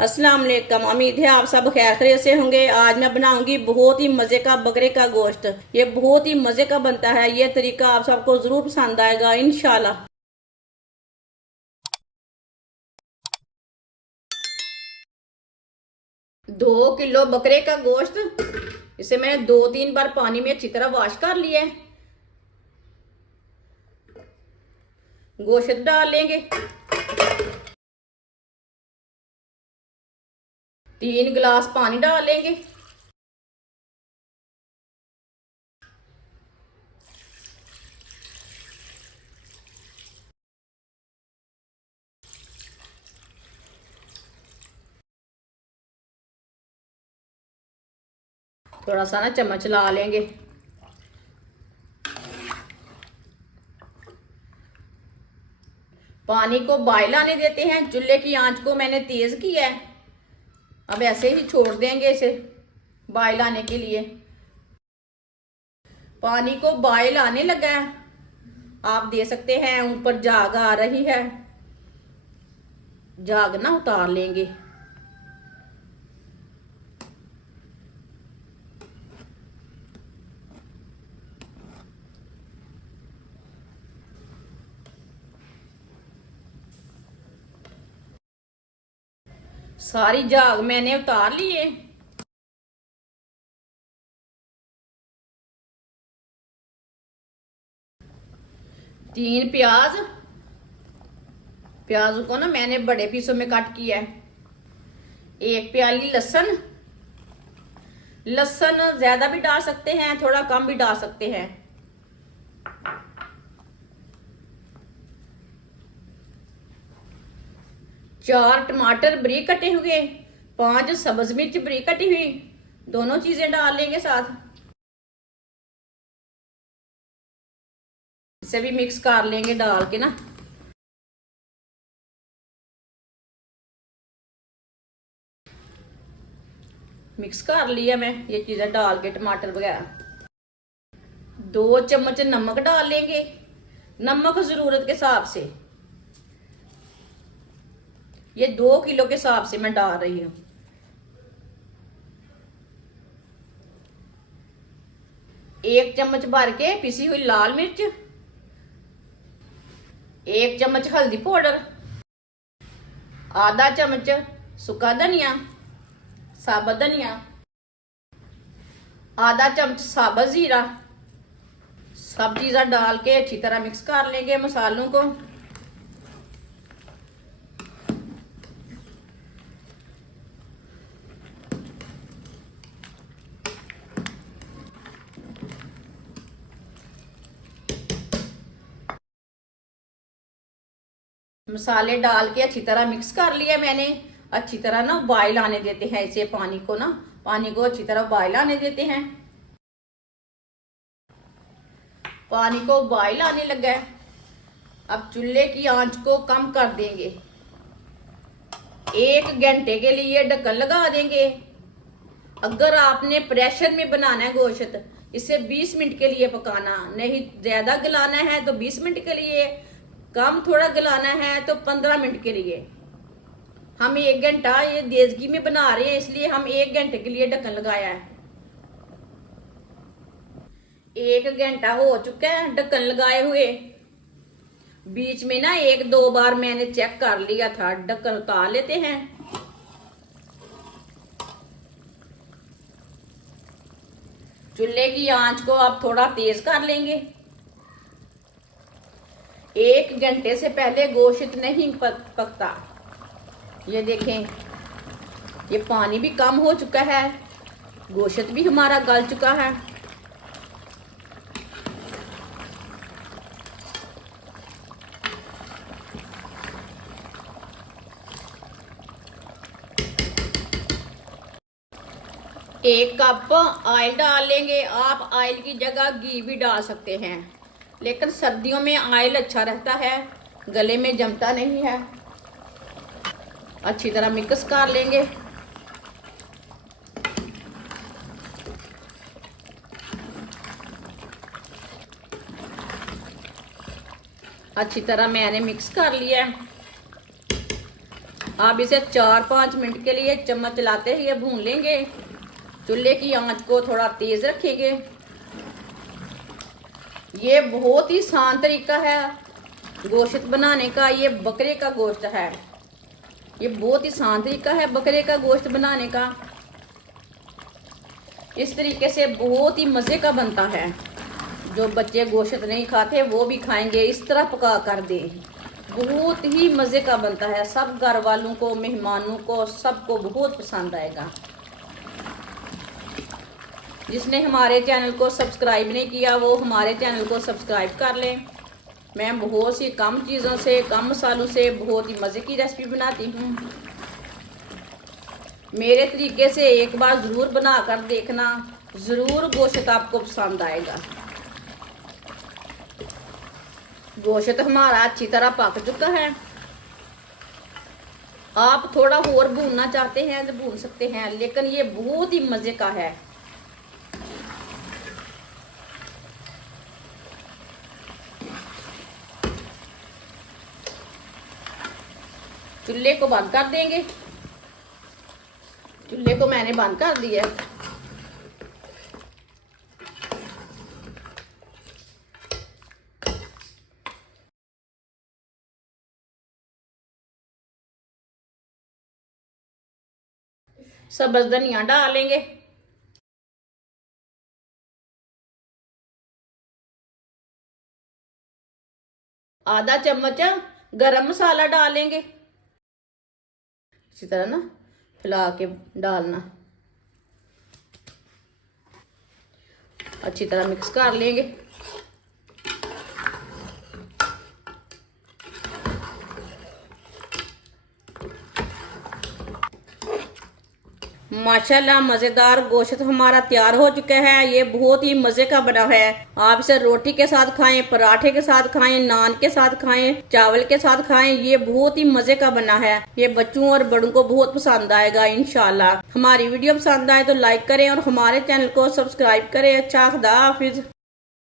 अस्सलाम वालेकुम। उम्मीद है आप सब खैर खैरियत से होंगे। आज मैं बनाऊंगी बहुत ही मज़े का बकरे का गोश्त। ये बहुत ही मज़े का बनता है। ये तरीका आप सबको ज़रूर पसंद आएगा इंशाल्लाह। 2 किलो बकरे का गोश्त, इसे मैंने 2-3 बार पानी में अच्छी तरह वॉश कर लिया है। गोश्त डाल लेंगे। 3 गिलास पानी डाल लेंगे। थोड़ा सा ना चम्मच ला लेंगे। पानी को बॉयल आने देते हैं। चूल्हे की आंच को मैंने तेज किया है। अब ऐसे ही छोड़ देंगे इसे बॉयल आने के लिए। पानी को बॉयल आने लगा है। आप देख सकते हैं ऊपर झाग आ रही है। झाग ना उतार लेंगे। सारी झाग मैंने उतार ली है। तीन प्याज को ना मैंने बड़े पीसों में कट किया है। 1 प्याली लहसुन ज्यादा भी डाल सकते हैं, थोड़ा कम भी डाल सकते हैं। 4 टमाटर बारीक कटे हुए, 5 सब्ज मिर्च बारीक कटी हुई, दोनों चीजें डाल लेंगे साथ। इसे भी मिक्स कर लेंगे डाल के ना। मिक्स कर लिया मैं ये चीजें डाल के, टमाटर वगैरह। 2 चम्मच नमक डाल लेंगे। नमक जरूरत के हिसाब से। ये 2 किलो के हिसाब से मैं डाल रही हूँ। 1 चम्मच भर के पिसी हुई लाल मिर्च, 1 चम्मच हल्दी पाउडर, आधा चम्मच सूखा धनिया, साबुत धनिया, आधा चम्मच साबुत जीरा। सब चीज़ें डाल के अच्छी तरह मिक्स कर लेंगे मसालों को। मसाले डाल के अच्छी तरह मिक्स कर लिया मैंने। अच्छी तरह ना बॉयल आने देते हैं इसे। पानी को अच्छी तरह बॉयल आने देते हैं। पानी को बॉयल आने लगा है। अब चूल्हे की आंच को कम कर देंगे। 1 घंटे के लिए ढक्कन लगा देंगे। अगर आपने प्रेशर में बनाना है गोश्त, इसे 20 मिनट के लिए पकाना, नहीं ज्यादा गलाना है तो 20 मिनट के लिए, कम थोड़ा गलाना है तो 15 मिनट के लिए। हम 1 घंटा ये देजगी में बना रहे हैं, इसलिए हम 1 घंटे के लिए ढक्कन लगाया है। 1 घंटा हो चुका है ढक्कन लगाए हुए। बीच में ना 1-2 बार मैंने चेक कर लिया था। ढक्कन उतार लेते हैं। चूल्हे की आंच को आप थोड़ा तेज कर लेंगे। 1 घंटे से पहले गोश्त नहीं पकता। ये देखें, ये पानी भी कम हो चुका है, गोश्त भी हमारा गल चुका है। एक कप ऑयल डाल लेंगे। आप ऑयल की जगह घी भी डाल सकते हैं, लेकिन सर्दियों में ऑयल अच्छा रहता है, गले में जमता नहीं है। अच्छी तरह मिक्स कर लेंगे। अच्छी तरह मैंने मिक्स कर लिया। अब इसे 4-5 मिनट के लिए चम्मच चलाते हुए भून लेंगे। चूल्हे की आंच को थोड़ा तेज रखेंगे। ये बहुत ही आसान तरीका है गोश्त बनाने का। ये बकरे का गोश्त है। ये बहुत ही आसान तरीका है बकरे का गोश्त बनाने का। इस तरीके से बहुत ही मज़े का बनता है। जो बच्चे गोश्त नहीं खाते वो भी खाएंगे। इस तरह पका कर दे, बहुत ही मज़े का बनता है। सब घर वालों को, मेहमानों को, सबको बहुत पसंद आएगा। जिसने हमारे चैनल को सब्सक्राइब नहीं किया वो हमारे चैनल को सब्सक्राइब कर लें। मैं बहुत सी कम चीज़ों से, कम मसालों से बहुत ही मज़े की रेसिपी बनाती हूँ। मेरे तरीके से एक बार ज़रूर बना कर देखना, ज़रूर गोश्त आपको पसंद आएगा। गोश्त हमारा अच्छी तरह पक चुका है। आप थोड़ा और भूनना चाहते हैं तो भून सकते हैं, लेकिन ये बहुत ही मज़े का है। चूल्हे को बंद कर देंगे। चूल्हे को मैंने बंद कर दिया। सब्ज़ धनिया डालेंगे। आधा चम्मच गरम मसाला डालेंगे। इसी तरह ना फैला के डालना। अच्छी तरह मिक्स कर लेंगे। माशाल्लाह मज़ेदार गोश्त हमारा तैयार हो चुका है। ये बहुत ही मज़े का बना है। आप इसे रोटी के साथ खाएं, पराठे के साथ खाएं, नान के साथ खाएं, चावल के साथ खाएं। ये बहुत ही मज़े का बना है। ये बच्चों और बड़ों को बहुत पसंद आएगा इंशाल्लाह। हमारी वीडियो पसंद आए तो लाइक करें और हमारे चैनल को सब्सक्राइब करें। अच्छा, खुदा हाफिज।